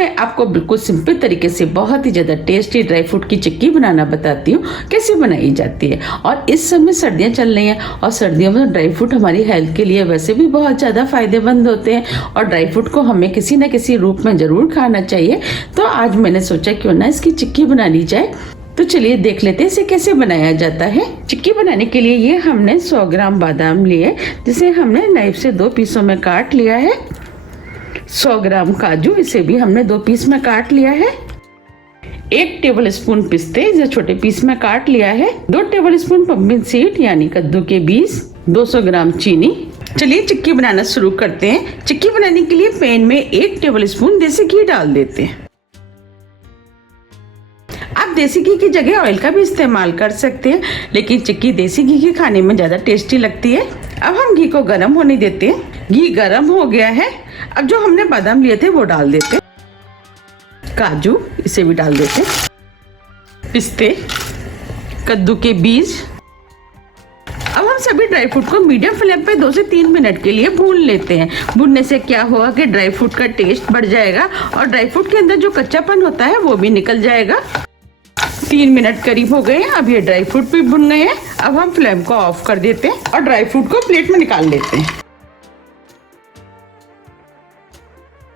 मैं आपको बिल्कुल सिंपल तरीके से बहुत ही ज़्यादा टेस्टी ड्राई फ्रूट की चिक्की बनाना बताती हूँ, कैसे बनाई जाती है। और इस समय सर्दियाँ चल रही हैं और सर्दियों में ड्राई फ्रूट हमारी हेल्थ के लिए वैसे भी बहुत ज़्यादा फायदेमंद होते हैं और ड्राई फ्रूट को हमें किसी न किसी रूप में ज़रूर खाना चाहिए। तो आज मैंने सोचा क्यों ना इसकी चिक्की बना ली जाए। तो चलिए देख लेते हैं इसे कैसे बनाया जाता है। चिक्की बनाने के लिए ये हमने 100 ग्राम बादाम लिए, जिसे हमने नाइफ से 2 पीसों में काट लिया है। 100 ग्राम काजू, इसे भी हमने 2 पीस में काट लिया है। 1 टेबलस्पून पिस्ते, इसे छोटे पीस में काट लिया है। 2 टेबलस्पून पंपकिन सीड यानी कद्दू के बीज, 200 ग्राम चीनी। चलिए चिक्की बनाना शुरू करते हैं। चिक्की बनाने के लिए पैन में 1 टेबलस्पून देसी घी डाल देते हैं। आप देसी घी की जगह ऑयल का भी इस्तेमाल कर सकते हैं, लेकिन चिक्की देसी घी की खाने में ज़्यादा टेस्टी लगती है। अब हम घी को गर्म होने देते हैं। घी गर्म हो गया है। अब जो हमने बादाम लिए थे वो डाल देते हैं। काजू, इसे भी डाल देते हैं। पिस्ते, कद्दू के बीज। अब हम सभी ड्राई फ्रूट को मीडियम फ्लेम पे 2 से 3 मिनट के लिए भून लेते हैं। भूनने से क्या होगा कि ड्राई फ्रूट का टेस्ट बढ़ जाएगा और ड्राई फ्रूट के अंदर जो कच्चापन होता है वो भी निकल जाएगा। 3 मिनट करीब हो गए हैं। अब ये ड्राई फ्रूट भी भुन गए हैं। अब हम फ्लेम को ऑफ कर देते हैं और ड्राई फ्रूट को प्लेट में निकाल लेते हैं।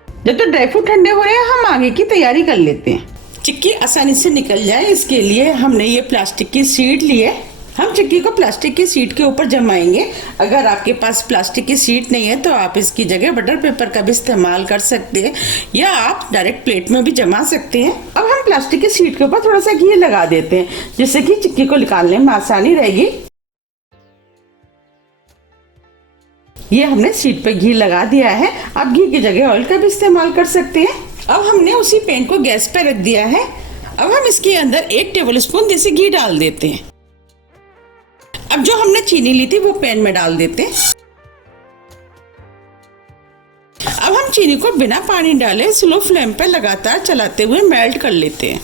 जब तक ड्राई फ्रूट ठंडे हो रहे हैं हम आगे की तैयारी कर लेते हैं। चिक्की आसानी से निकल जाए इसके लिए हमने ये प्लास्टिक की शीट ली है। हम चिक्की को प्लास्टिक की शीट के ऊपर जमाएंगे। अगर आपके पास प्लास्टिक की शीट नहीं है तो आप इसकी जगह बटर पेपर का भी इस्तेमाल कर सकते हैं या आप डायरेक्ट प्लेट में भी जमा सकते हैं। अब हम प्लास्टिक की शीट के ऊपर थोड़ा सा घी लगा देते हैं, जिससे कि चिक्की को निकालने में आसानी रहेगी। ये हमने शीट पे घी लगा दिया है। अब घी की जगह ऑयल का भी इस्तेमाल कर सकते हैं। अब हमने उसी पैन को गैस पे रख दिया है। अब हम इसके अंदर 1 टेबलस्पून देसी घी डाल देते हैं। अब जो हमने चीनी ली थी वो पैन में डाल देते हैं। अब हम चीनी को बिना पानी डाले स्लो फ्लेम पे लगातार चलाते हुए मेल्ट कर लेते हैं।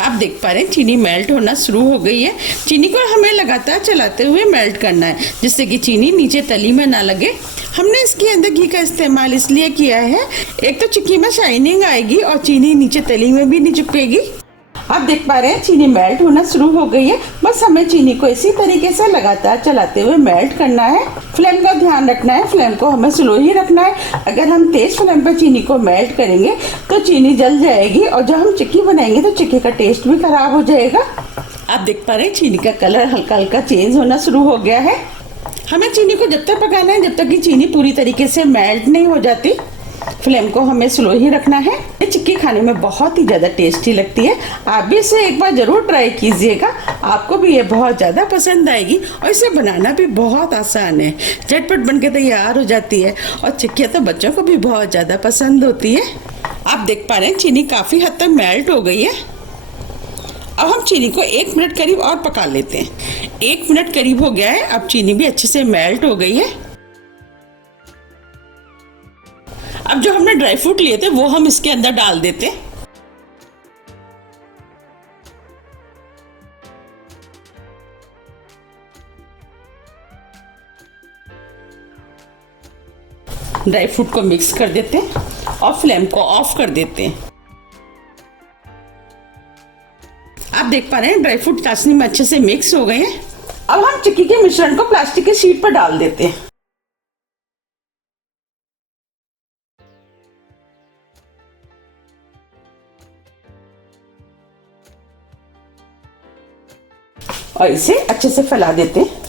आप देख पा रहे हैं चीनी मेल्ट होना शुरू हो गई है। चीनी को हमें लगातार चलाते हुए मेल्ट करना है, जिससे कि चीनी नीचे तली में ना लगे। हमने इसके अंदर घी का इस्तेमाल इसलिए किया है, एक तो चिक्की में शाइनिंग आएगी और चीनी नीचे तली में भी नहीं चिपकेगी। आप देख पा रहे हैं चीनी मेल्ट होना शुरू हो गई है। बस हमें चीनी को इसी तरीके से लगातार चलाते हुए मेल्ट करना है। फ्लेम का ध्यान रखना है, फ्लेम को हमें स्लो ही रखना है। अगर हम तेज फ्लेम पर चीनी को मेल्ट करेंगे तो चीनी जल जाएगी और जब हम चिक्की बनाएंगे तो चिक्की का टेस्ट भी खराब हो जाएगा। आप देख पा रहे हैं चीनी का कलर हल्का हल्का चेंज होना शुरू हो गया है। हमें चीनी को जब तक पकाना है जब तक कि चीनी पूरी तरीके से मेल्ट नहीं हो जाती। फ्लेम को हमें स्लो ही रखना है। ये चिक्की खाने में बहुत ही ज़्यादा टेस्टी लगती है। आप भी इसे एक बार ज़रूर ट्राई कीजिएगा, आपको भी ये बहुत ज़्यादा पसंद आएगी। और इसे बनाना भी बहुत आसान है, झटपट बनके तैयार हो जाती है और चिक्कियाँ तो बच्चों को भी बहुत ज़्यादा पसंद होती है। आप देख पा रहे हैं चीनी काफ़ी हद तक मेल्ट हो गई है। अब हम चीनी को 1 मिनट करीब और पका लेते हैं। 1 मिनट करीब हो गया है। अब चीनी भी अच्छे से मेल्ट हो गई है। अब जो हमने ड्राई फ्रूट लिए थे वो हम इसके अंदर डाल देते हैं। ड्राई फ्रूट को मिक्स कर देते हैं और फ्लेम को ऑफ कर देते हैं। आप देख पा रहे हैं ड्राई फ्रूट चाशनी में अच्छे से मिक्स हो गए हैं। अब हम चिक्की के मिश्रण को प्लास्टिक की शीट पर डाल देते हैं। और इसे अच्छे से फैला देते हैं।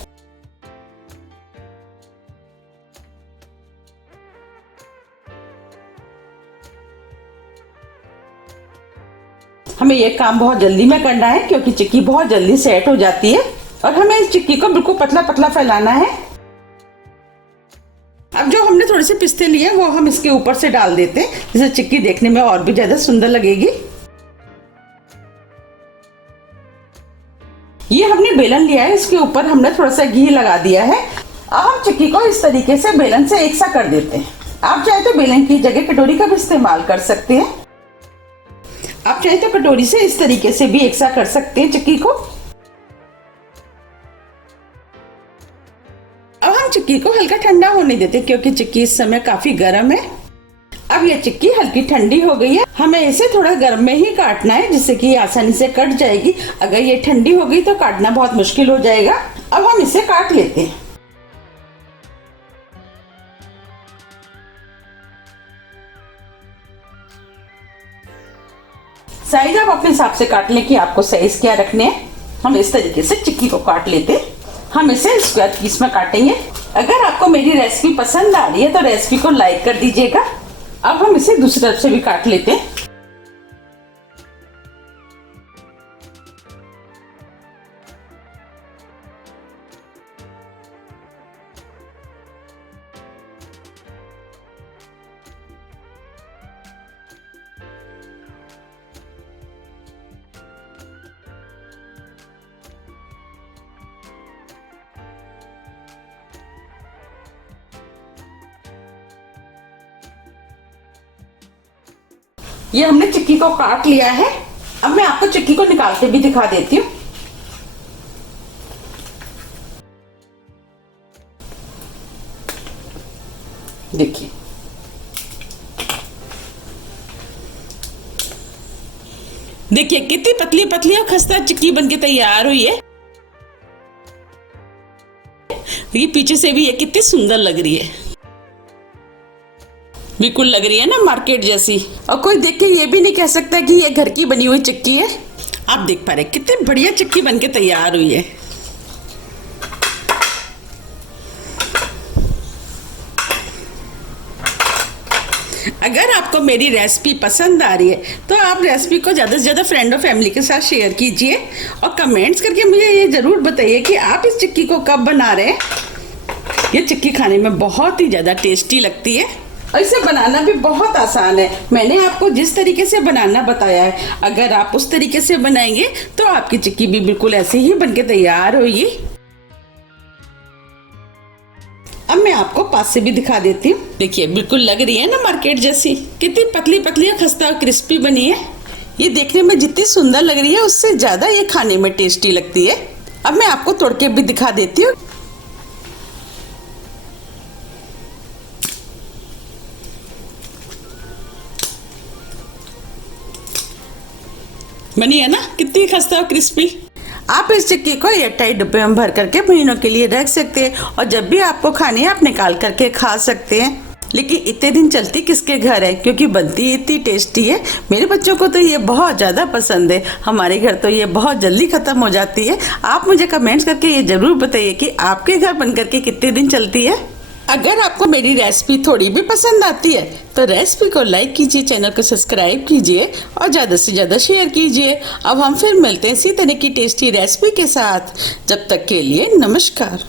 हमें यह काम बहुत जल्दी में करना है क्योंकि चिक्की बहुत जल्दी सेट हो जाती है और हमें इस चिक्की को बिल्कुल पतला पतला फैलाना है। अब जो हमने थोड़े से पिस्ते लिए वो हम इसके ऊपर से डाल देते हैं, जिससे चिक्की देखने में और भी ज्यादा सुंदर लगेगी। ये हमने बेलन लिया है, इसके ऊपर हमने थोड़ा सा घी लगा दिया है। अब हम चिक्की को इस तरीके से बेलन से एक सा कर देते हैं। आप चाहे तो बेलन की जगह कटोरी का भी इस्तेमाल कर सकते हैं। आप चाहे तो कटोरी से इस तरीके से भी एक सा कर सकते हैं चिक्की को। अब हम चिक्की को हल्का ठंडा होने देते हैं क्योंकि चिक्की इस समय काफी गर्म है। अब ये चिक्की हल्की ठंडी हो गई है, हमें इसे थोड़ा गर्म में ही काटना है जिससे कि आसानी से कट जाएगी। अगर ये ठंडी हो गई तो काटना बहुत मुश्किल हो जाएगा। अब हम इसे काट लेते हैं। साइज आप अपने हिसाब से काट लें कि आपको साइज क्या रखने हैं। हम इस तरीके से चिक्की को काट लेते हैं। हम इसे स्क्वायर पीस में काटेंगे। अगर आपको मेरी रेसिपी पसंद आ रही है तो रेसिपी को लाइक कर दीजिएगा। अब हम इसे दूसरी तरफ से भी काट लेते हैं। ये हमने चिक्की को काट लिया है। अब मैं आपको चिक्की को निकाल के भी दिखा देती हूँ। देखिए, देखिए कितनी पतली पतली और खस्ता चिक्की बनके तैयार हुई है। ये पीछे से भी ये कितनी सुंदर लग रही है, बिल्कुल लग रही है ना मार्केट जैसी। और कोई देख के ये भी नहीं कह सकता कि ये घर की बनी हुई चिक्की है। आप देख पा रहे कितनी बढ़िया चिक्की बनके तैयार हुई है। अगर आपको मेरी रेसिपी पसंद आ रही है तो आप रेसिपी को ज़्यादा से ज़्यादा फ्रेंड और फैमिली के साथ शेयर कीजिए और कमेंट्स करके मुझे ये ज़रूर बताइए कि आप इस चिक्की को कब बना रहे हैं। ये चिक्की खाने में बहुत ही ज़्यादा टेस्टी लगती है और इसे बनाना भी बहुत आसान है। मैंने आपको जिस तरीके से बनाना बताया है, अगर आप उस तरीके से बनाएंगे तो आपकी चिक्की भी बिल्कुल ऐसे ही बनके तैयार होगी। अब मैं आपको पास से भी दिखा देती हूँ। देखिए बिल्कुल लग रही है ना मार्केट जैसी, कितनी पतली पतली और खस्ता और क्रिस्पी बनी है। ये देखने में जितनी सुंदर लग रही है उससे ज्यादा ये खाने में टेस्टी लगती है। अब मैं आपको तोड़ के भी दिखा देती हूँ। बनी है ना कितनी खस्ता और क्रिस्पी। आप इस चिक्की को एयरटाइट डिब्बे में भर करके महीनों के लिए रख सकते हैं और जब भी आपको खानी है आप निकाल करके खा सकते हैं। लेकिन इतने दिन चलती किसके घर है, क्योंकि बनती इतनी टेस्टी है। मेरे बच्चों को तो ये बहुत ज़्यादा पसंद है। हमारे घर तो ये बहुत जल्दी ख़त्म हो जाती है। आप मुझे कमेंट्स करके ये ज़रूर बताइए कि आपके घर बन करके कितने दिन चलती है। अगर आपको मेरी रेसिपी थोड़ी भी पसंद आती है तो रेसिपी को लाइक कीजिए, चैनल को सब्सक्राइब कीजिए और ज़्यादा से ज़्यादा शेयर कीजिए। अब हम फिर मिलते हैं इसी तरह की टेस्टी रेसिपी के साथ। जब तक के लिए नमस्कार।